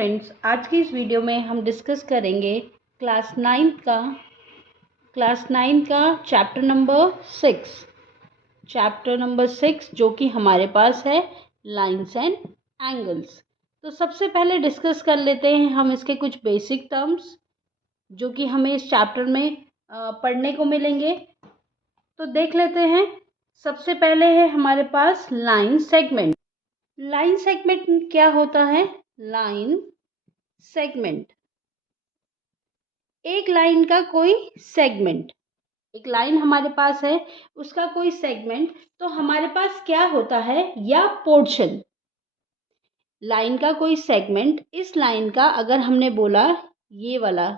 Friends, आज की इस वीडियो में हम डिस्कस करेंगे क्लास नाइन्थ का चैप्टर नंबर 6 जो कि हमारे पास है लाइंस एंड एंगल्स। तो सबसे पहले डिस्कस कर लेते हैं हम इसके कुछ बेसिक टर्म्स जो कि हमें इस चैप्टर में पढ़ने को मिलेंगे। तो देख लेते हैं। सबसे पहले है हमारे पास लाइन सेगमेंट। लाइन सेगमेंट क्या होता है? लाइन सेगमेंट एक लाइन का कोई सेगमेंट, एक लाइन हमारे पास है, उसका कोई सेगमेंट, तो हमारे पास क्या होता है? या पोर्शन, लाइन का कोई सेगमेंट। इस लाइन का अगर हमने बोला ये वाला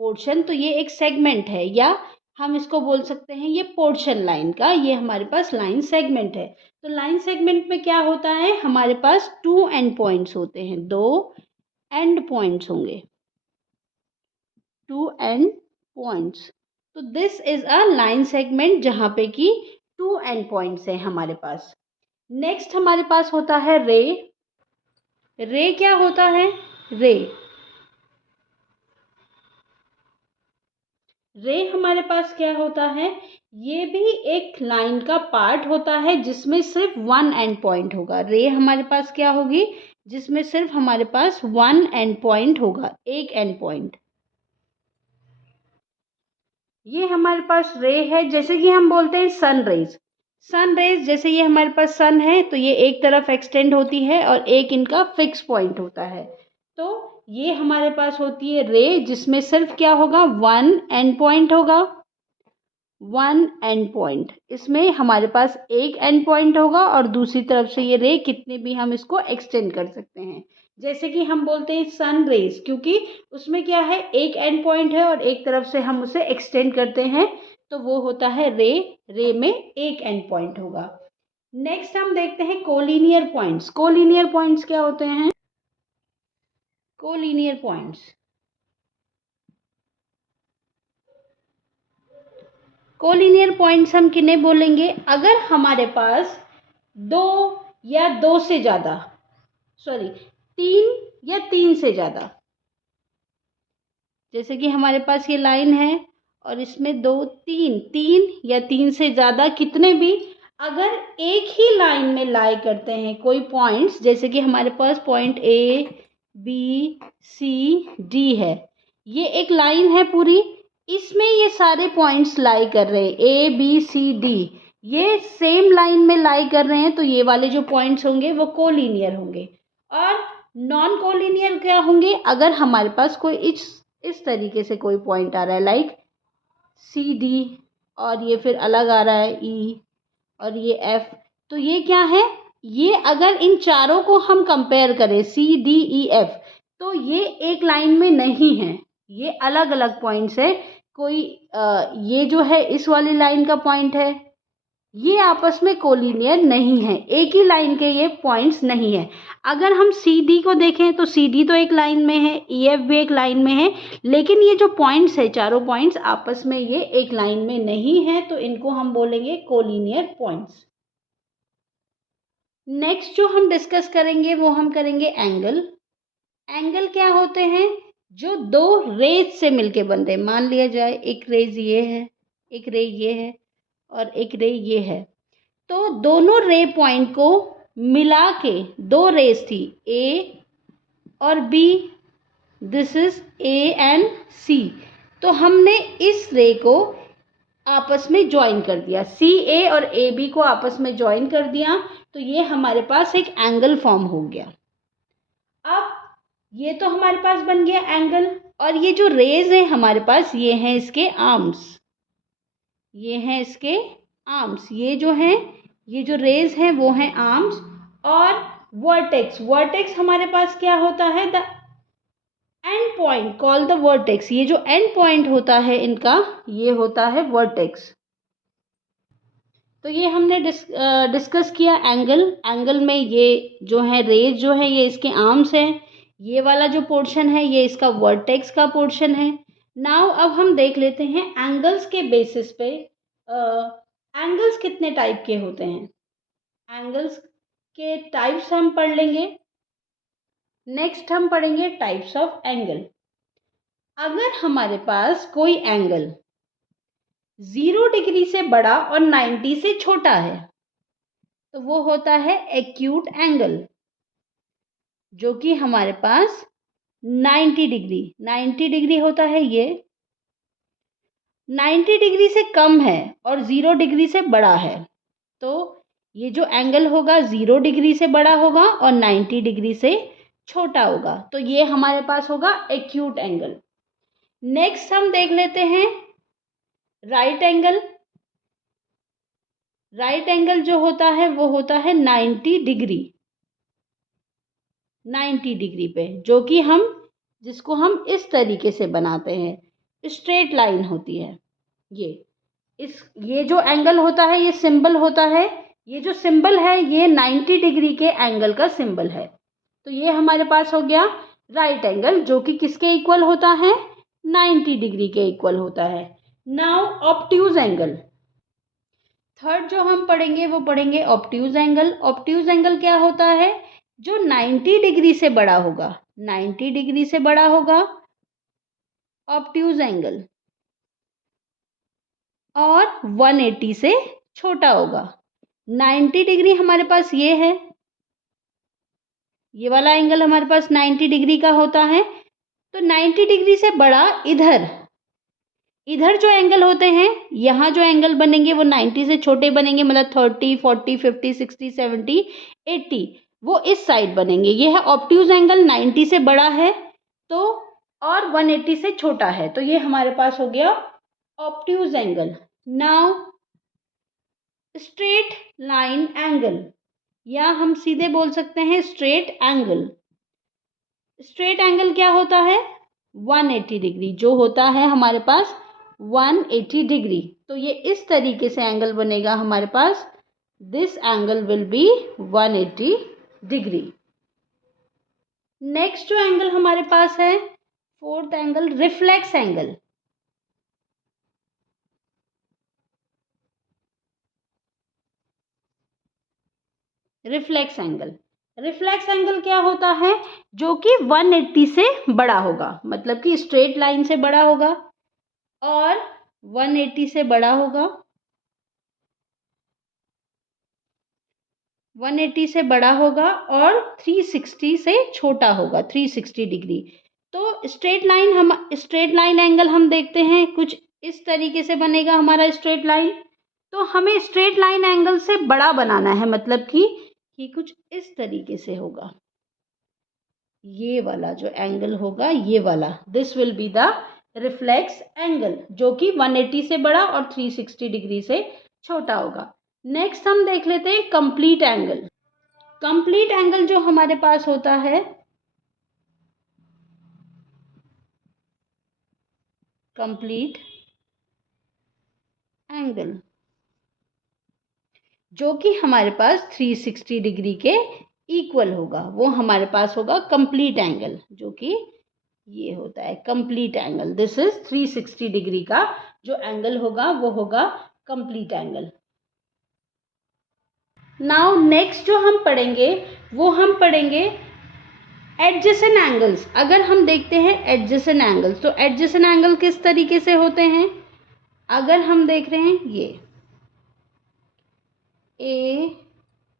पोर्शन, तो ये एक सेगमेंट है, या हम इसको बोल सकते हैं ये पोर्शन लाइन का, ये हमारे पास लाइन सेगमेंट है। तो लाइन सेगमेंट में क्या होता है? हमारे पास 2 एंड पॉइंट्स होते हैं, 2 एंड पॉइंट्स होंगे, 2 एंड पॉइंट्स। तो this is a line segment जहाँ पे कि 2 एंड पॉइंट्स हैं हमारे पास। नेक्स्ट हमारे पास होता है रे। रे क्या होता है? रे हमारे पास क्या होता है? ये भी एक लाइन का पार्ट होता है जिसमें सिर्फ 1 एंड पॉइंट होगा। रे हमारे पास क्या होगी? जिसमें सिर्फ हमारे पास 1 एंड पॉइंट होगा, एक एंड पॉइंट। ये हमारे पास रे है, जैसे कि हम बोलते हैं सन रेज। जैसे ये हमारे पास सन है तो ये एक तरफ एक्सटेंड होती है और एक इनका फिक्स पॉइंट होता है। तो ये हमारे पास होती है रे, जिसमें सिर्फ क्या होगा? 1 एंड पॉइंट होगा, 1 एंड पॉइंट। इसमें हमारे पास एक एंड पॉइंट होगा और दूसरी तरफ से ये रे कितने भी हम इसको एक्सटेंड कर सकते हैं। जैसे कि हम बोलते हैं सन रेज, क्योंकि उसमें क्या है? एक एंड पॉइंट है और एक तरफ से हम उसे एक्सटेंड करते हैं, तो वो होता है रे। रे में एक एंड पॉइंट होगा। नेक्स्ट हम देखते हैं कोलिनियर पॉइंट्स। कोलिनियर पॉइंट्स क्या होते हैं? कोलिनियर पॉइंट्स, कोलिनियर पॉइंट्स हम किन्हें बोलेंगे? अगर हमारे पास दो या दो से ज़्यादा, सॉरी, 3 या 3 से ज़्यादा, जैसे कि हमारे पास ये लाइन है और इसमें 2 3 3 या 3 से ज़्यादा कितने भी अगर एक ही लाइन में लाई करते हैं कोई पॉइंट्स, जैसे कि हमारे पास point A B C D है, ये एक लाइन है पूरी, इसमें ये सारे पॉइंट्स लाई कर रहे हैं, ए बी सी डी, ये सेम लाइन में लाई कर रहे हैं, तो ये वाले जो पॉइंट्स होंगे वो कोलिनियर होंगे। और नॉन कोलिनियर क्या होंगे? अगर हमारे पास कोई इस तरीके से कोई पॉइंट आ रहा है, लाइक सी डी, और ये फिर अलग आ रहा है ई, और ये एफ, तो ये क्या है? ये अगर इन चारों को हम कंपेयर करें, सी डी ई एफ, तो ये एक लाइन में नहीं है, ये अलग अलग पॉइंट्स है। कोई ये जो है इस वाली लाइन का पॉइंट है, ये आपस में कोलिनियर नहीं है, एक ही लाइन के ये पॉइंट्स नहीं है। अगर हम सी डी को देखें तो सी डी तो एक लाइन में है, ई एफ भी एक लाइन में है, लेकिन ये जो पॉइंट्स है, चारों पॉइंट्स आपस में ये एक लाइन में नहीं है, तो इनको हम बोलेंगे कोलिनियर पॉइंट्स। नेक्स्ट जो हम डिस्कस करेंगे वो हम करेंगे एंगल। एंगल क्या होते हैं? जो दो रेज से मिलके बन रहे, मान लिया जाए एक रेज ये है, एक रे ये है और एक रे ये है, तो दोनों रे पॉइंट को मिला के, दो रेज थी ए और B, this is A and C, तो हमने इस रे को आपस में ज्वाइन कर दिया, सी ए और ए बी को आपस में ज्वाइन कर दिया, तो ये हमारे पास एक एंगल फॉर्म हो गया। अब ये तो हमारे पास बन गया एंगल, और ये जो रेज है हमारे पास, ये हैं इसके आर्म्स, ये हैं इसके आर्म्स, ये जो हैं, ये जो रेज हैं वो हैं आर्म्स। और वर्टेक्स, वर्टेक्स हमारे पास क्या होता है? The end point call the vertex, ये जो एंड पॉइंट होता है इनका, ये होता है वर्टेक्स। तो ये हमने डिस्कस किया एंगल। एंगल में ये जो है रेज जो है ये इसके आर्म्स हैं, ये वाला जो पोर्शन है ये इसका वर्टेक्स का पोर्शन है। नाउ अब हम देख लेते हैं एंगल्स के बेसिस पे एंगल्स कितने टाइप के होते हैं। एंगल्स के टाइप्स हम पढ़ लेंगे। नेक्स्ट हम पढ़ेंगे टाइप्स ऑफ एंगल। अगर हमारे पास कोई एंगल 0 डिग्री से बड़ा और 90 से छोटा है तो वो होता है एक्यूट एंगल, जो कि हमारे पास 90 डिग्री होता है। ये 90 डिग्री से कम है और 0 डिग्री से बड़ा है, तो ये जो एंगल होगा 0 डिग्री से बड़ा होगा और 90 डिग्री से छोटा होगा, तो ये हमारे पास होगा एक्यूट एंगल। नेक्स्ट हम देख लेते हैं राइट एंगल। राइट एंगल जो होता है वो होता है 90 डिग्री, 90 डिग्री पे, जो कि जिसको हम इस तरीके से बनाते हैं, स्ट्रेट लाइन होती है। ये जो एंगल होता है ये सिंबल होता है, ये जो सिंबल है ये 90 डिग्री के एंगल का सिंबल है। तो ये हमारे पास हो गया राइट एंगल, जो कि किसके इक्वल होता है, 90 डिग्री के इक्वल होता है। Now obtuse angle. थर्ड जो हम पढ़ेंगे वो पढ़ेंगे ऑब्ट्यूज एंगल। ऑब्ट्यूज एंगल क्या होता है, जो 90 डिग्री से बड़ा होगा, 90 डिग्री से बड़ा होगा ऑब्ट्यूज एंगल, और 180 से छोटा होगा। 90 डिग्री हमारे पास ये है, ये वाला एंगल हमारे पास 90 डिग्री का होता है। तो 90 डिग्री से बड़ा इधर जो एंगल होते हैं, यहाँ जो एंगल बनेंगे वो 90 से छोटे बनेंगे, मतलब 30, 40, 50, 60, 70, 80 वो इस साइड बनेंगे। ये है ऑब्ट्यूज एंगल, 90 से बड़ा है तो और 180 से छोटा है, तो ये हमारे पास हो गया obtuse angle. Now straight line angle, या हम सीधे बोल सकते हैं स्ट्रेट एंगल। स्ट्रेट एंगल क्या होता है, 180 डिग्री जो होता है हमारे पास 180 डिग्री। तो ये इस तरीके से एंगल बनेगा हमारे पास, this angle will be 180 degree. Next जो एंगल हमारे पास है, fourth angle reflex angle. Reflex angle, reflex angle क्या होता है, जो कि 180 से बड़ा होगा, मतलब कि स्ट्रेट लाइन से बड़ा होगा और 180 से बड़ा होगा, 180 से बड़ा होगा और 360 से छोटा होगा, 360 डिग्री। तो स्ट्रेट लाइन एंगल हम देखते हैं कुछ इस तरीके से बनेगा हमारा स्ट्रेट लाइन। तो हमें स्ट्रेट लाइन एंगल से बड़ा बनाना है, मतलब कि कुछ इस तरीके से होगा, ये वाला जो एंगल होगा ये वाला, this will be the reflex angle, जो कि 180 से बड़ा और 360 डिग्री से छोटा होगा। नेक्स्ट हम देख लेते हैं कंप्लीट एंगल। कंप्लीट एंगल जो हमारे पास होता है, कंप्लीट एंगल जो कि हमारे पास 360 डिग्री के इक्वल होगा, वो हमारे पास होगा कंप्लीट एंगल, जो कि ये होता है complete angle. This is 360 degree का जो एंगल होगा वो होगा कंप्लीट एंगल। नाउ नेक्स्ट जो हम पढ़ेंगे वो हम पढ़ेंगे एडजेसेंट एंगल्स। अगर हम देखते हैं एडजेसेंट एंगल्स, तो एडजेसेंट एंगल किस तरीके से होते हैं, अगर हम देख रहे हैं ये ए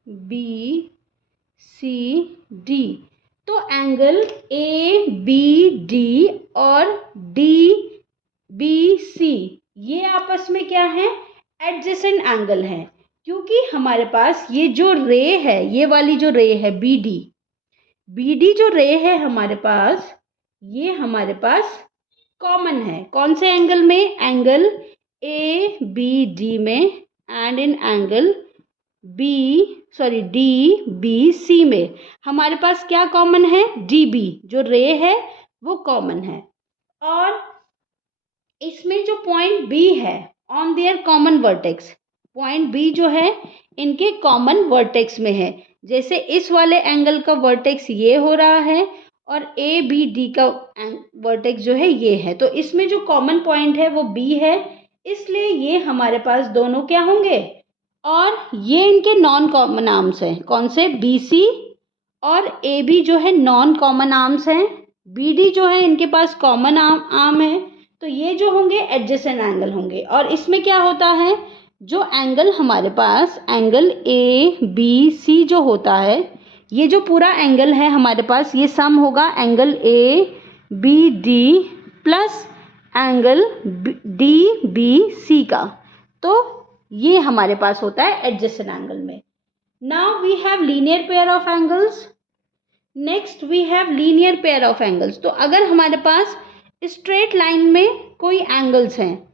बी सी डी, तो एंगल ए बी डी और डी बी सी ये आपस में क्या है, एडजेसेंट एंगल है, क्योंकि हमारे पास ये जो रे है, ये वाली जो रे है बी डी जो रे है हमारे पास, ये हमारे पास कॉमन है। कौन से एंगल में, एंगल ए बी डी में and in angle D B C में हमारे पास क्या कॉमन है, डी बी जो रे है वो कॉमन है। और इसमें जो पॉइंट बी है on their common vertex, point B जो है इनके कॉमन वर्टेक्स में है। जैसे इस वाले एंगल का वर्टेक्स ये हो रहा है और ए बी डी का वर्टेक्स जो है ये है, तो इसमें जो कॉमन पॉइंट है वो बी है, इसलिए ये हमारे पास दोनों क्या होंगे, और ये इनके नॉन कॉमन आर्म्स हैं, कौन से, बी सी और ए बी जो है नॉन कॉमन आर्म्स हैं, बी डी जो है इनके पास कॉमन आर्म है, तो ये जो होंगे एडजेसेंट एंगल होंगे। और इसमें क्या होता है, जो एंगल हमारे पास एंगल ए बी सी जो होता है, ये जो पूरा एंगल है हमारे पास, ये सम होगा angle A B D plus angle D B C का। तो ये हमारे पास होता है एडजेसेंट एंगल में। Now we have linear pair of angles. Next we have linear pair of angles. तो अगर हमारे पास स्ट्रेट लाइन में कोई एंगल्स हैं,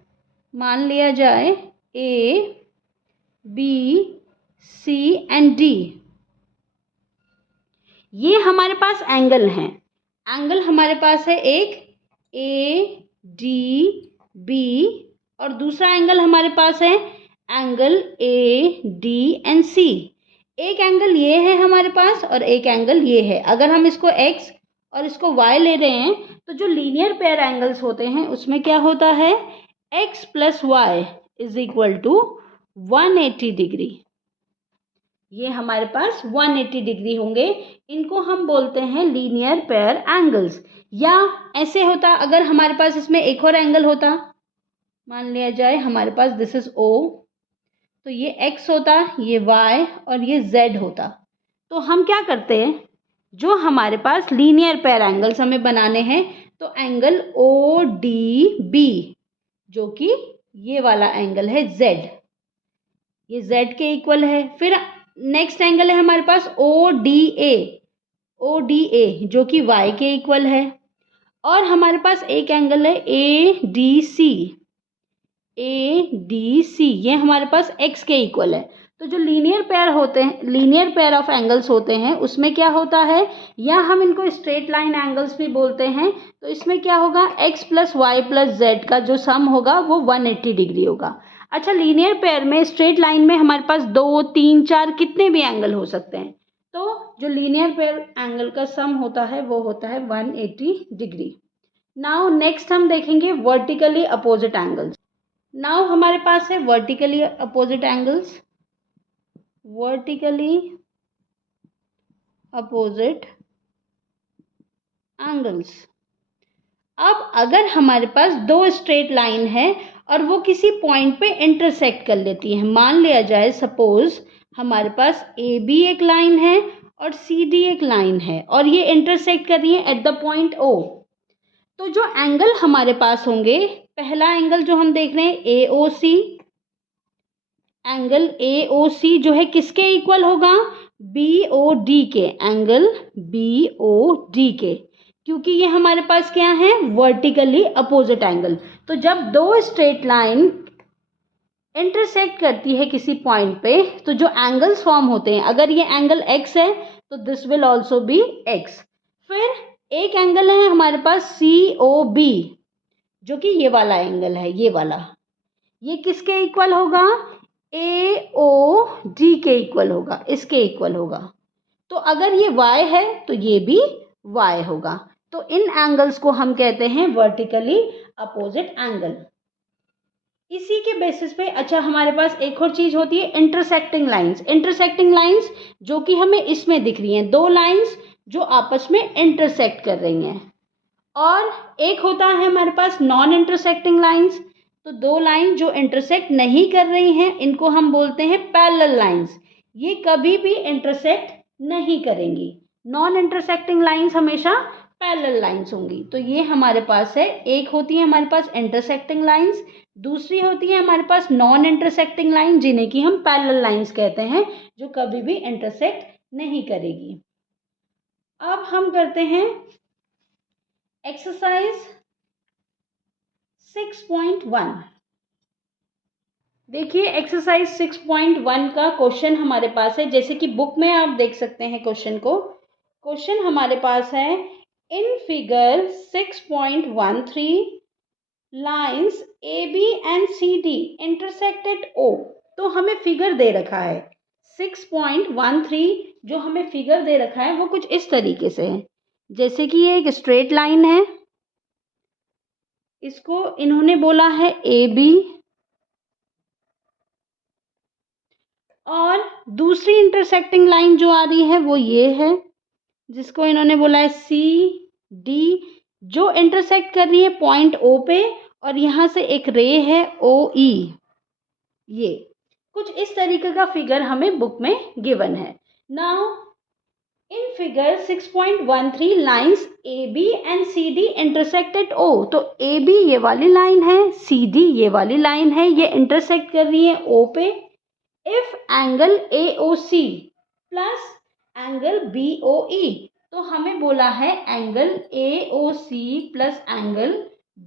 मान लिया जाए A B C and D, ये हमारे पास एंगल हैं। एंगल हमारे पास है एक ए डी बी और दूसरा एंगल हमारे पास है एंगल ए डी एंड सी। एक एंगल ये है हमारे पास और एक एंगल ये है। अगर हम इसको x और इसको y ले रहे हैं तो जो लीनियर पेयर एंगल्स होते हैं उसमें क्या होता है, x plus y is equal to 180 degree. ये हमारे पास 180 डिग्री होंगे। इनको हम बोलते हैं लीनियर पेयर एंगल्स। या ऐसे होता अगर हमारे पास इसमें एक और एंगल होता, मान लिया जाए हमारे पास दिस इज O, तो ये x होता, ये y और ये z होता। तो हम क्या करते हैं, जो हमारे पास लीनियर पेयर एंगल्स हमें बनाने हैं, तो एंगल ओ डी बी जो कि ये वाला एंगल है z, ये z के इक्वल है। फिर नेक्स्ट एंगल है हमारे पास ओ डी ए जो कि y के इक्वल है। और हमारे पास एक एंगल है ए डी सी, ये हमारे पास x के इक्वल है। तो जो लीनियर पेयर होते हैं, लीनियर पेयर ऑफ एंगल्स होते हैं, उसमें क्या होता है, या हम इनको स्ट्रेट लाइन एंगल्स भी बोलते हैं। तो इसमें क्या होगा, x plus y plus z का जो सम होगा वो 180 डिग्री होगा। अच्छा, लीनियर पेयर में स्ट्रेट लाइन में हमारे पास 2 3 4 कितने भी एंगल हो सकते हैं। तो जो लीनियर पेयर एंगल का सम होता है वो होता है 180 डिग्री। नाउ नेक्स्ट हम देखेंगे वर्टिकली अपोजिट एंगल्स। नाउ हमारे पास है vertically opposite angles. Vertically opposite angles. अब अगर हमारे पास दो स्ट्रेट लाइन है और वो किसी पॉइंट पे इंटरसेक्ट कर लेती है, मान लिया जाए सपोज हमारे पास ए बी एक लाइन है और सी डी एक लाइन है और ये इंटरसेक्ट कर रही है एट द पॉइंट ओ, तो जो एंगल हमारे पास होंगे, पहला एंगल जो हम देख रहे हैं ए O C, angle A O सी जो है किसके इक्वल होगा, बी ओ डी के, एंगल बी ओ डी के, क्योंकि ये हमारे पास क्या है, वर्टिकली अपोजिट एंगल। तो जब दो स्ट्रेट लाइन इंटरसेक्ट करती है किसी पॉइंट पे, तो जो एंगल्स फॉर्म होते हैं, अगर ये एंगल x है तो this will also be x। फिर एक एंगल है हमारे पास सी ओ बी जो कि ये वाला एंगल है, ये वाला, ये किसके इक्वल होगा, ए ओ डी के इक्वल होगा, इसके इक्वल होगा। तो अगर ये y है तो ये भी y होगा। तो इन एंगल्स को हम कहते हैं वर्टिकली अपोजिट एंगल। इसी के बेसिस पे अच्छा हमारे पास एक और चीज होती है इंटरसेक्टिंग लाइंस। इंटरसेक्टिंग लाइंस जो कि हमें इसमें दिख रही हैं, दो लाइंस जो आपस में इंटरसेक्ट कर रही हैं। और एक होता है हमारे पास नॉन इंटरसेक्टिंग लाइंस। तो दो लाइन जो इंटरसेक्ट नहीं कर रही हैं, इनको हम बोलते हैं पैरेलल लाइंस। ये कभी भी इंटरसेक्ट नहीं करेंगी। नॉन इंटरसेक्टिंग लाइंस हमेशा पैरेलल लाइंस होंगी। तो ये हमारे पास है, एक होती है हमारे पास इंटरसेक्टिंग लाइंस, दूसरी होती है हमारे पास नॉन इंटरसेक्टिंग लाइन, जिन्हें कि हम पैरेलल लाइंस कहते हैं, जो कभी भी इंटरसेक्ट नहीं करेगी। अब हम करते हैं एक्सरसाइज 6.1। देखिए एक्सरसाइज 6.1 का क्वेश्चन हमारे पास है, जैसे कि बुक में आप देख सकते हैं क्वेश्चन को। क्वेश्चन हमारे पास है, in figure 6.13 lines A B and C D intersect at O. तो हमें फिगर दे रखा है 6.13, जो हमें फिगर दे रखा है वो कुछ इस तरीके से है, जैसे कि ये एक स्ट्रेट लाइन है, इसको इन्होंने बोला है ए बी, और दूसरी इंटरसेक्टिंग लाइन जो आ रही है वो ये है, जिसको इन्होंने बोला है सी डी, जो इंटरसेक्ट कर रही है पॉइंट ओ पे, और यहाँ से एक रे है ओ ई। ये कुछ इस तरीके का फिगर हमें बुक में गिवन है। Now in figure 6.13 lines A B and C D intersect at O. तो ए बी ये वाली लाइन है, सी डी ये वाली लाइन है, ये इंटरसेक्ट कर रही है ओ पे। If angle A O C plus angle B O E, तो हमें बोला है angle A O C plus angle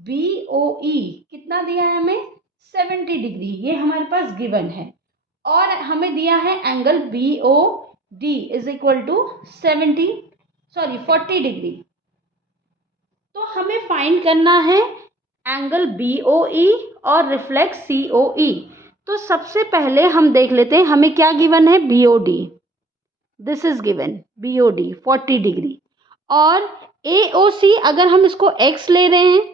B O E कितना दिया है हमें 70 डिग्री, ये हमारे पास गिवन है। और हमें दिया है angle B O D is equal to 40 degree. तो हमें फाइंड करना है एंगल बी ओ ई और रिफ्लेक्स सी ओ ई। तो सबसे पहले हम देख लेते हैं हमें क्या गिवन है, B O D, this is given B O D 40 degree. और ए ओ सी अगर हम इसको x ले रहे हैं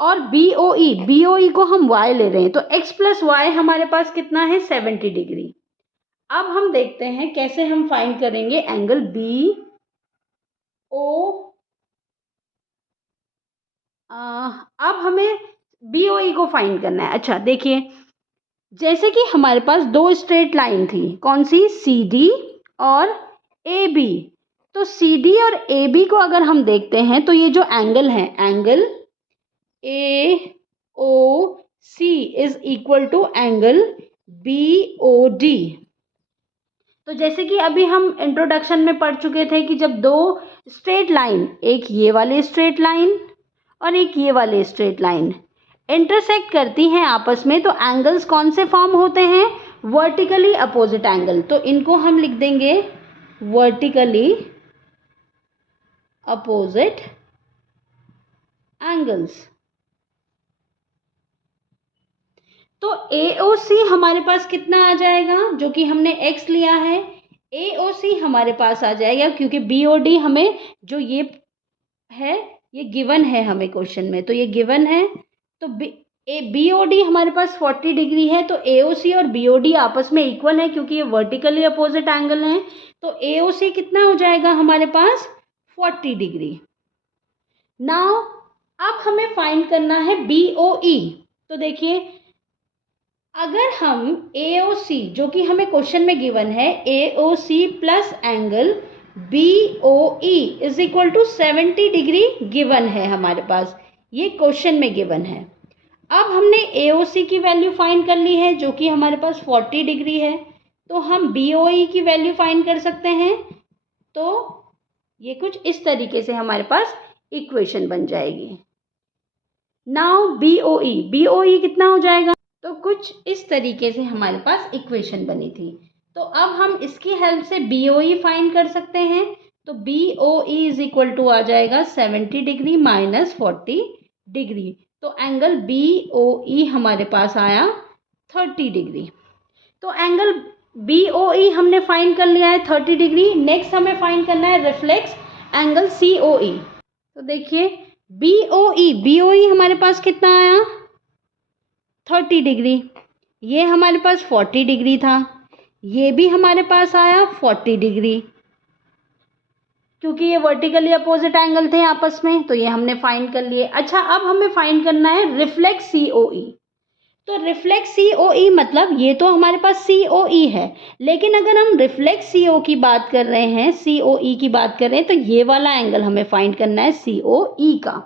और बी ओ ई को हम y ले रहे हैं, तो x प्लस वाई हमारे पास कितना है 70 डिग्री। अब हम देखते हैं कैसे हम फाइंड करेंगे एंगल बी ओ। अब हमें बी ओ ई को फाइंड करना है। अच्छा देखिए, जैसे कि हमारे पास दो स्ट्रेट लाइन थी, कौन सी, सी डी और ए बी। तो सी डी और ए बी को अगर हम देखते हैं तो ये जो एंगल है, angle A O C is equal to angle B O D. तो जैसे कि अभी हम इंट्रोडक्शन में पढ़ चुके थे कि जब दो स्ट्रेट लाइन, एक ये वाली स्ट्रेट लाइन और एक ये वाली स्ट्रेट लाइन इंटरसेक्ट करती हैं आपस में, तो एंगल्स कौन से फॉर्म होते हैं, वर्टिकली अपोजिट एंगल। तो इनको हम लिख देंगे वर्टिकली अपोजिट एंगल्स। तो AOC हमारे पास कितना आ जाएगा, जो कि हमने x लिया है, AOC हमारे पास आ जाएगा क्योंकि BOD हमें जो ये है ये गिवन है हमें क्वेश्चन में, तो ये गिवन है। तो BOD हमारे पास 40 डिग्री है, तो AOC और BOD आपस में इक्वल है क्योंकि ये वर्टिकली अपोजिट एंगल है। तो AOC कितना हो जाएगा हमारे पास 40 डिग्री। नाउ अब हमें फाइंड करना है BOE। तो देखिए, अगर हम AOC जो कि हमें क्वेश्चन में गिवन है, AOC plus angle BOE is equal to 70 degree given है हमारे पास, ये क्वेश्चन में गिवन है। अब हमने AOC की वैल्यू फाइंड कर ली है जो कि हमारे पास 40 डिग्री है, तो हम BOE की वैल्यू फाइंड कर सकते हैं। तो ये कुछ इस तरीके से हमारे पास इक्वेशन बन जाएगी। नाउ BOE कितना हो जाएगा, तो कुछ इस तरीके से हमारे पास इक्वेशन बनी थी। तो अब हम इसकी हेल्प से BOE फाइंड कर सकते हैं। तो BOE इज इक्वल टू आ जाएगा 70 डिग्री माइनस 40 डिग्री। तो एंगल BOE हमारे पास आया 30 डिग्री। तो एंगल BOE हमने फाइंड कर लिया है 30 डिग्री। नेक्स्ट हमें फाइंड करना है रिफ्लेक्स एंगल COE। तो देखिए, BOE हमारे पास कितना आया 30 डिग्री, ये हमारे पास 40 डिग्री था, ये भी हमारे पास आया 40 डिग्री, क्योंकि ये वर्टिकली अपोजिट एंगल थे आपस में, तो ये हमने फाइंड कर लिए। अच्छा, अब हमें फाइंड करना है रिफ्लेक्स COE। तो रिफ्लेक्स COE मतलब ये तो हमारे पास COE है, लेकिन अगर हम रिफ्लेक्स CO की बात कर रहे हैं, COE की बात कर रहे हैं, तो ये वाला एंगल हमें फाइंड करना है COE का।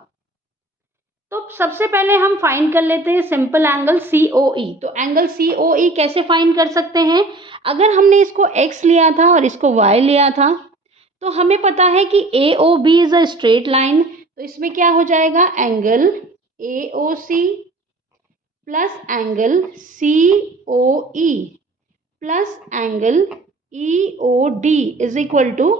तो सबसे पहले हम फाइंड कर लेते हैं सिंपल एंगल COE। तो एंगल COE कैसे फाइंड कर सकते हैं, अगर हमने इसको x लिया था और इसको y लिया था, तो हमें पता है कि AOB is a straight line. तो इसमें क्या हो जाएगा, angle AOC plus angle COE plus angle EOD is equal to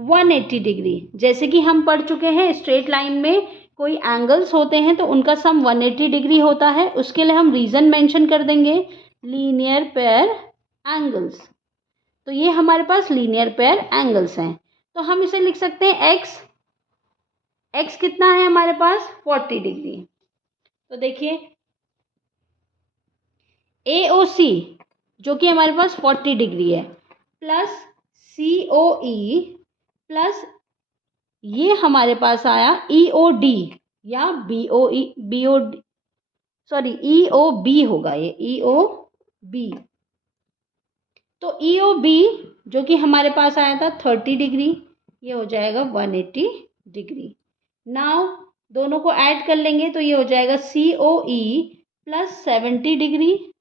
180 degree. जैसे कि हम पढ़ चुके हैं, स्ट्रेट लाइन में कोई एंगल्स होते हैं तो उनका सम 180 डिग्री होता है। उसके लिए हम रीज़न मेंशन कर देंगे, लीनियर पेयर एंगल्स। तो ये हमारे पास लीनियर पेयर एंगल्स हैं। तो हम इसे लिख सकते हैं x कितना है हमारे पास 40 डिग्री। तो देखिए, AOC जो कि हमारे पास 40 डिग्री है प्लस COE प्लस ये हमारे पास आया EOD या BOD, सॉरी EOB होगा, ये EOB। तो EOB जो कि हमारे पास आया था 30 डिग्री, ये हो जाएगा 180 डिग्री। नाउ दोनों को ऐड कर लेंगे तो ये हो जाएगा COE plus 70 degree,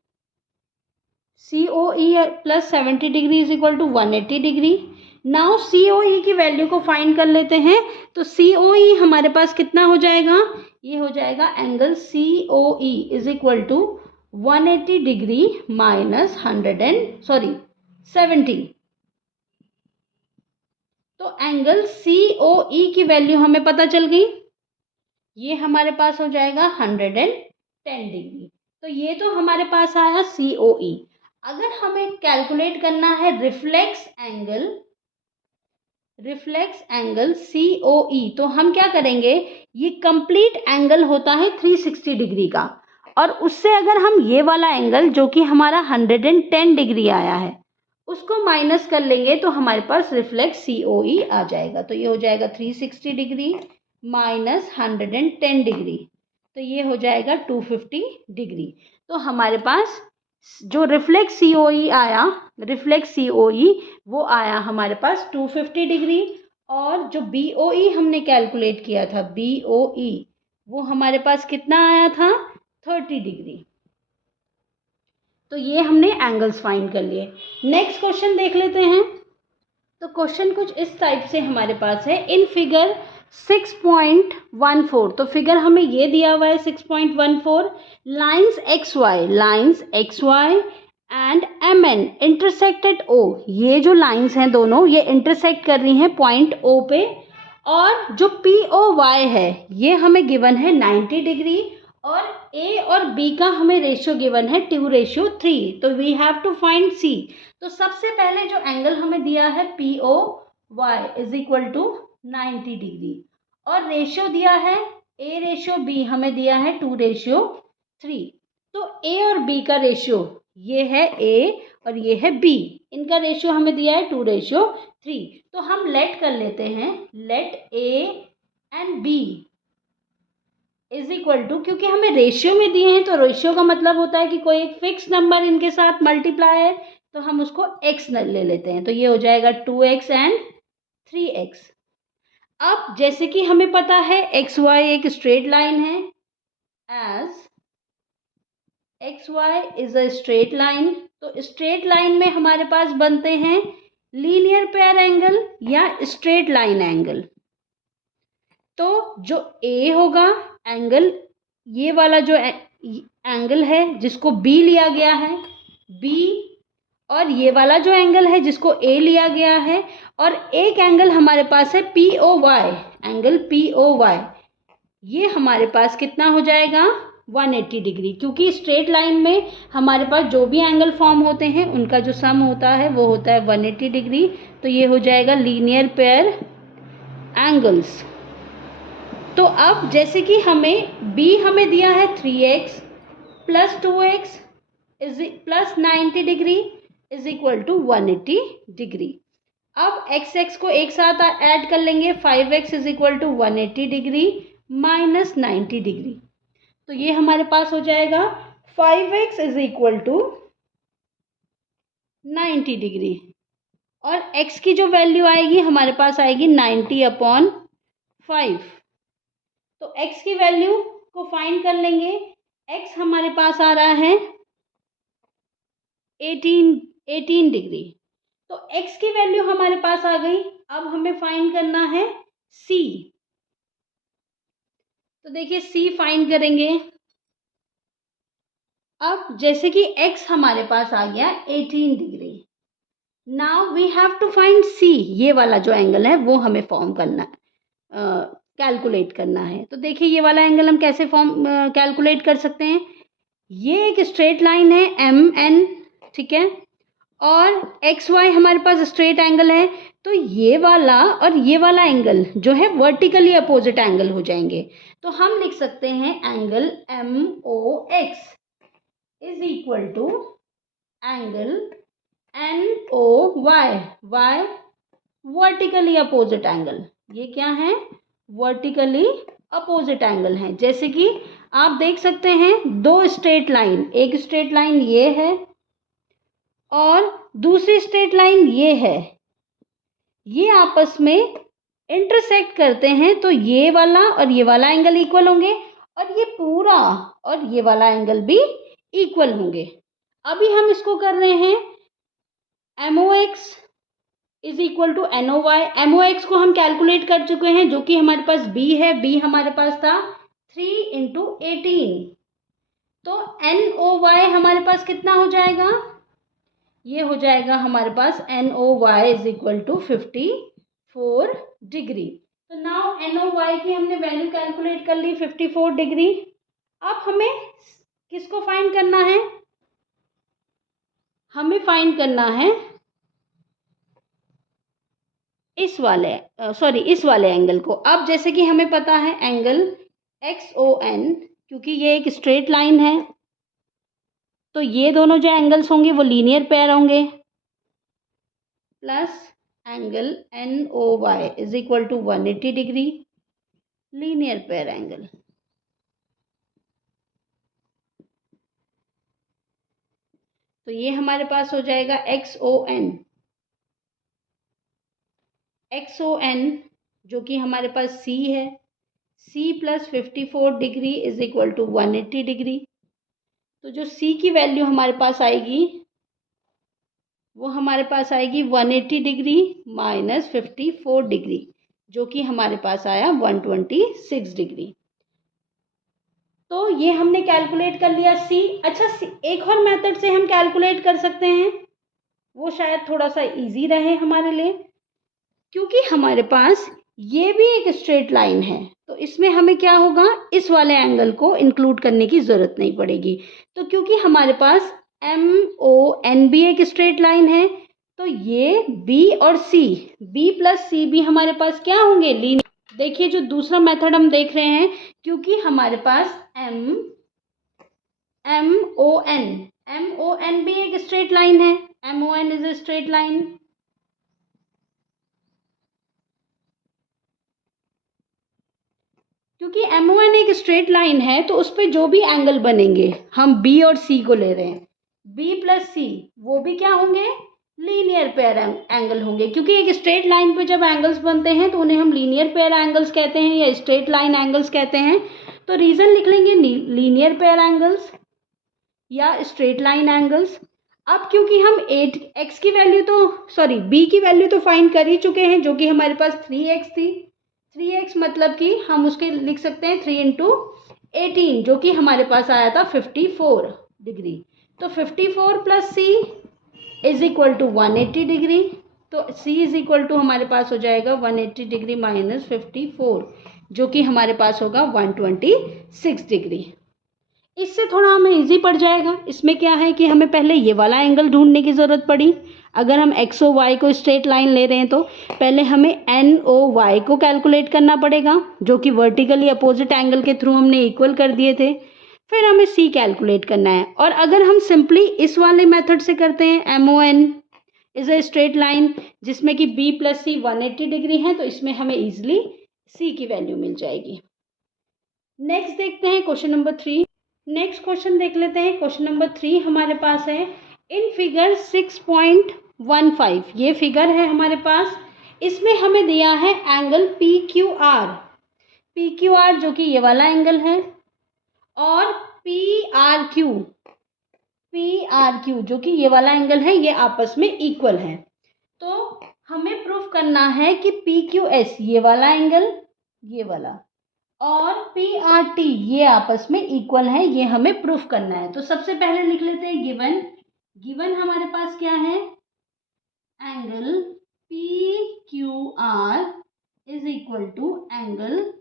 COE plus 70 degree is equal to 180 degree. Now COE की वैल्यू को फाइंड कर लेते हैं। तो COE हमारे पास कितना हो जाएगा, ये हो जाएगा angle COE is equal to 180 degree minus 70। तो एंगल COE की वैल्यू हमें पता चल गई, ये हमारे पास हो जाएगा 110 डिग्री। तो ये तो हमारे पास आया COE। अगर हमें कैलकुलेट करना है रिफ्लेक्स एंगल COE, तो हम क्या करेंगे, ये कंप्लीट एंगल होता है 360 डिग्री का, और उससे अगर हम ये वाला एंगल जो कि हमारा 110 डिग्री आया है उसको माइनस कर लेंगे तो हमारे पास रिफ्लेक्स COE आ जाएगा। तो ये हो जाएगा 360 डिग्री माइनस 110 डिग्री, तो ये हो जाएगा 250 डिग्री। तो हमारे पास जो रिफ्लेक्स COE आया, वो आया हमारे पास 250 डिग्री, और जो BOE हमने कैलकुलेट किया था, BOE वो हमारे पास कितना आया था, 30 डिग्री। तो ये हमने एंगल्स फाइंड कर लिए। नेक्स्ट क्वेश्चन देख लेते हैं। तो क्वेश्चन कुछ इस टाइप से हमारे पास है, इन फिगर 6.14, तो फिगर हमें ये दिया हुआ है 6.14, lines X Y and MN intersect at O, ये जो लाइन्स हैं दोनों ये इंटरसेक्ट कर रही हैं पॉइंट O पे, और जो POY है ये हमें गिवन है 90 डिग्री, और A और B का हमें रेशियो गिवन है 2:3, तो we have to find C। तो सबसे पहले जो एंगल हमें दिया है POY is equal to 90 degree, और रेशियो दिया है A:B, हमें दिया है 2:3। तो A और B का रेशियो, ये है A और ये है B, इनका रेशियो हमें दिया है 2:3। तो हम लेट कर लेते हैं, let A and B is equal to, क्योंकि हमें रेशियो में दिए हैं तो रेशियो का मतलब होता है कि कोई एक फिक्स नंबर इनके साथ मल्टीप्लाई है, तो हम उसको x ले लेते हैं। तो ये हो जाएगा 2x एंड 3x। अब जैसे कि हमें पता है XY एक स्ट्रेट लाइन है, as XY is a straight line, तो स्ट्रेट लाइन में हमारे पास बनते हैं लीनियर पेयर एंगल या स्ट्रेट लाइन एंगल। तो जो A होगा एंगल, ये वाला जो एंगल है जिसको B लिया गया है B, और ये वाला जो एंगल है जिसको A लिया गया है, और एक एंगल हमारे पास है POY, एंगल POY, ये हमारे पास कितना हो जाएगा 180 डिग्री, क्योंकि स्ट्रेट लाइन में हमारे पास जो भी एंगल फॉर्म होते हैं उनका जो सम होता है वो होता है 180 डिग्री। तो ये हो जाएगा लीनियर पेयर एंगल्स। तो अब जैसे कि हमें B हमें दिया है 3x plus 2x is plus 90 degree is equal to 180 degree. अब x को एक साथ ऐड कर लेंगे, 5x is equal to 180 degree minus 90 degree, तो ये हमारे पास हो जाएगा 5x is equal to 90 degree, और x की जो वैल्यू आएगी हमारे पास आएगी 90/5। तो x की वैल्यू को फाइंड कर लेंगे, x हमारे पास आ रहा है 18 डिग्री, तो x की वैल्यू हमारे पास आ गई। अब हमें फाइंड करना है c, तो देखिए c फाइंड करेंगे। अब जैसे कि x हमारे पास आ गया 18 degree, now we have to find c, ये वाला जो एंगल है वो हमें फॉर्म करना है, कैलकुलेट करना है। तो देखिए ये वाला एंगल हम कैसे कैलकुलेट कर सकते हैं, ये एक स्ट्रेट लाइन है MN, ठीक है, और XY हमारे पास स्ट्रेट एंगल है, तो ये वाला और ये वाला एंगल जो है वर्टिकली अपोजिट एंगल हो जाएंगे। तो हम लिख सकते हैं angle MOX is equal to angle NOY, Y vertically opposite angle. ये क्या है? वर्टिकली अपोजिट एंगल है। जैसे कि आप देख सकते हैं दो स्ट्रेट लाइन, एक स्ट्रेट लाइन ये है और दूसरी स्ट्रेट लाइन ये है, ये आपस में इंटरसेक्ट करते हैं तो ये वाला और ये वाला एंगल इक्वल होंगे और ये पूरा और ये वाला एंगल भी इक्वल होंगे। अभी हम इसको कर रहे हैं MOX is equal to NOY। MOX को हम कैलकुलेट कर चुके हैं जो कि हमारे पास B है, B हमारे पास था 3 इंटू 18, तो NOY हमारे पास कितना हो जाएगा? ये हो जाएगा हमारे पास NOY is equal to 54 degree. तो नाउ NOY की हमने वैल्यू कैलकुलेट कर ली 54 डिग्री। अब हमें किसको फाइंड करना है? हमें फाइंड करना है इस वाले एंगल को। अब जैसे कि हमें पता है एंगल XON, क्योंकि ये एक स्ट्रेट लाइन है तो ये दोनों जो एंगल्स होंगे वो लीनियर पेयर होंगे, plus angle NOY is equal to 180 degree, linear pair angle. तो ये हमारे पास हो जाएगा XON जो कि हमारे पास C है, C plus 54 degree is equal to 180 degree. तो जो C की वैल्यू हमारे पास आएगी वो हमारे पास आएगी 180 डिग्री माइनस 54 डिग्री, जो कि हमारे पास आया 126 डिग्री। तो ये हमने कैलकुलेट कर लिया C। अच्छा, एक और मेथड से हम कैलकुलेट कर सकते हैं, वो शायद थोड़ा सा इजी रहे हमारे लिए, क्योंकि हमारे पास ये भी एक स्ट्रेट लाइन है तो इसमें हमें क्या होगा, इस वाले एंगल को इंक्लूड करने की ज़रूरत नहीं पड़ेगी। तो क्योंकि हमारे पास MON भी एक स्ट्रेट लाइन है तो ये B और C, B प्लस C भी हमारे पास क्या होंगे? लीनियर। देखिए जो दूसरा मेथड हम देख रहे हैं, क्योंकि हमारे पास MON भी एक स्ट्रेट लाइन है, MON is a straight line. क्योंकि MON एक स्ट्रेट लाइन है तो उस पर जो भी एंगल बनेंगे, हम B और C को ले रहे हैं, B प्लस C वो भी क्या होंगे? लीनियर पेयर एंगल होंगे। क्योंकि एक स्ट्रेट लाइन पे जब एंगल्स बनते हैं तो उन्हें हम लीनियर पेयर एंगल्स कहते हैं या स्ट्रेट लाइन एंगल्स कहते हैं। तो रीजन लिख लेंगे लीनियर पेयर एंगल्स या स्ट्रेट लाइन एंगल्स। अब क्योंकि हम x की वैल्यू b की वैल्यू तो फाइंड कर ही चुके हैं जो कि हमारे पास 3x थी, 3x मतलब कि हम उसके लिख सकते हैं 3 इंटू 18 जो कि हमारे पास आया था 54 डिग्री। तो 54 plus C is equal to 180 degree. तो C इज इक्वल टू हमारे पास हो जाएगा 180 डिग्री माइनस 54 जो कि हमारे पास होगा 126 डिग्री। इससे थोड़ा हमें इजी पड़ जाएगा। इसमें क्या है कि हमें पहले ये वाला एंगल ढूंढने की ज़रूरत पड़ी। अगर हम XOY को स्ट्रेट लाइन ले रहे हैं तो पहले हमें NOY को कैलकुलेट करना पड़ेगा जो कि वर्टिकली अपोजिट एंगल के थ्रू हमने इक्वल कर दिए थे। फिर हमें C कैलकुलेट करना है। और अगर हम सिंपली इस वाले मेथड से करते हैं, MON is a straight line जिसमें कि B प्लस C 180 डिग्री है, तो इसमें हमें ईजिली C की वैल्यू मिल जाएगी। नेक्स्ट देखते हैं क्वेश्चन नंबर 3। नेक्स्ट क्वेश्चन देख लेते हैं। क्वेश्चन नंबर 3 हमारे पास है इन फिगर 6.15। ये फिगर है हमारे पास, इसमें हमें दिया है एंगल PQR जो कि ये वाला एंगल है और PRQ जो कि ये वाला एंगल है, ये आपस में इक्वल है। तो हमें प्रूफ करना है कि PQS ये वाला एंगल, ये वाला, और PRT ये आपस में इक्वल है, ये हमें प्रूफ करना है। तो सबसे पहले लिख लेते हैं गिवन हमारे पास क्या है, angle PQR is equal to angle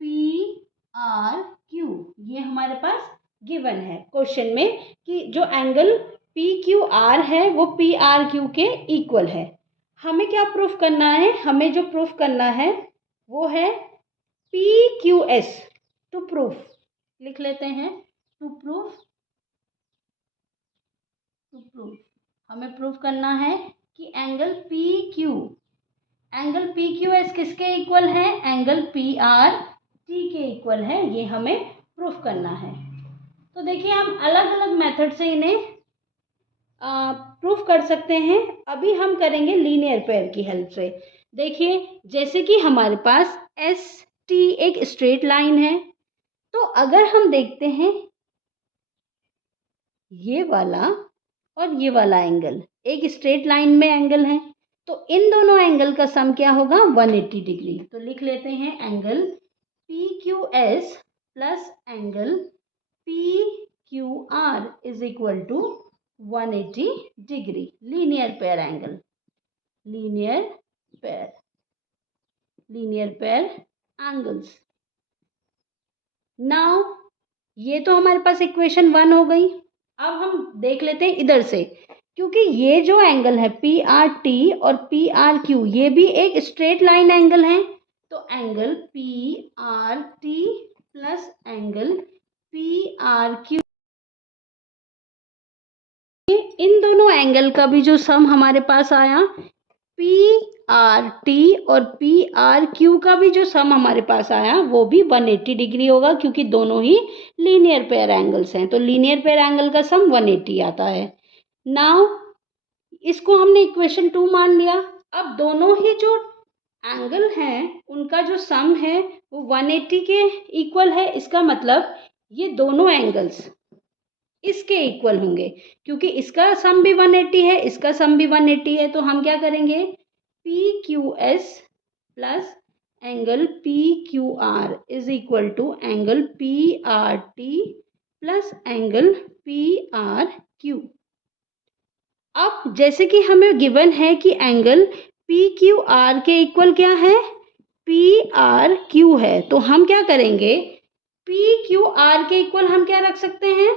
PRQ। ये हमारे पास गिवन है क्वेश्चन में कि जो एंगल PQR है वो PRQ के इक्वल है। हमें क्या प्रूफ करना है? हमें जो प्रूफ करना है वो है PQS। टू प्रूफ लिख लेते हैं, टू प्रूफ हमें प्रूफ करना है कि एंगल पी क्यू एस किसके इक्वल है, एंगल पी आर टी के इक्वल है, ये हमें प्रूफ करना है। तो देखिए हम अलग अलग मेथड से इन्हें प्रूफ कर सकते हैं। अभी हम करेंगे लीनियर पेयर की हेल्प से। देखिए जैसे कि हमारे पास एस टी एक स्ट्रेट लाइन है, तो अगर हम देखते हैं ये वाला और ये वाला एंगल एक स्ट्रेट लाइन में एंगल है, तो इन दोनों एंगल का सम क्या होगा, 180 डिग्री। तो लिख लेते हैं angle P Q S plus angle P Q R is equal to 180 degree. Linear pair angle, linear pair angles. Now ये तो हमारे पास इक्वेशन 1 हो गई। अब हम देख लेते हैं इधर से, क्योंकि ये जो एंगल है पी आर टी और पी आर क्यू ये भी एक स्ट्रेट लाइन एंगल है, तो angle P R T plus angle P R Q, इन दोनों एंगल का भी जो सम हमारे पास आया, पी आर टी और पी आर क्यू का भी जो सम हमारे पास आया वो भी 180 डिग्री होगा, क्योंकि दोनों ही लीनियर पेयर एंगल्स हैं। तो लीनियर पेयर एंगल का सम 180 आता है। नाउ इसको हमने इक्वेशन 2 मान लिया। अब दोनों ही जो एंगल हैं उनका जो सम है वो 180 के इक्वल है। इसका मतलब ये दोनों एंगल्स इसके इक्वल होंगे, क्योंकि इसका सम भी 180 है, इसका सम भी 180 है। तो हम क्या करेंगे, P Q S plus angle P Q R is equal to angle P R T plus angle P R Q. अब जैसे कि हमें गिवन है कि एंगल पी क्यू आर के इक्वल क्या है, पी आर क्यू है, तो हम क्या करेंगे, पी क्यू आर के इक्वल हम क्या रख सकते हैं,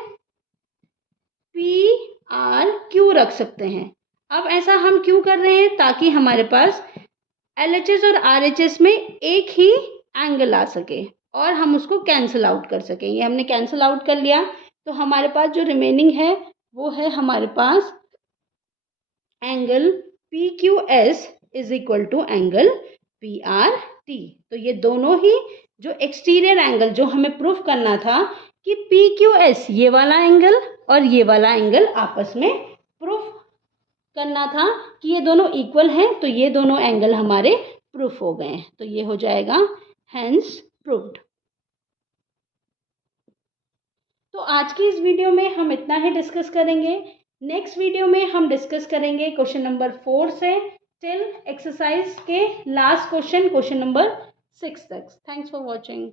पी आर क्यू रख सकते हैं। अब ऐसा हम क्यों कर रहे हैं, ताकि हमारे पास LHS और RHS में एक ही एंगल आ सके और हम उसको कैंसिल आउट कर सकें। ये हमने कैंसिल आउट कर लिया, तो हमारे पास जो रिमेनिंग है वो है हमारे पास angle P Q S is equal to angle P R T. तो ये दोनों ही जो एक्सटीरियर एंगल जो हमें प्रूफ करना था कि पी क्यू एस ये वाला एंगल और ये वाला एंगल आपस में प्रूफ करना था कि ये दोनों इक्वल हैं, तो ये दोनों एंगल हमारे प्रूफ हो गए हैं। तो ये हो जाएगा हेंस प्रूव्ड। तो आज की इस वीडियो में हम इतना ही डिस्कस करेंगे। नेक्स्ट वीडियो में हम डिस्कस करेंगे क्वेश्चन नंबर 4 से टिल एक्सरसाइज के लास्ट क्वेश्चन नंबर 6 तक। Thanks for watching.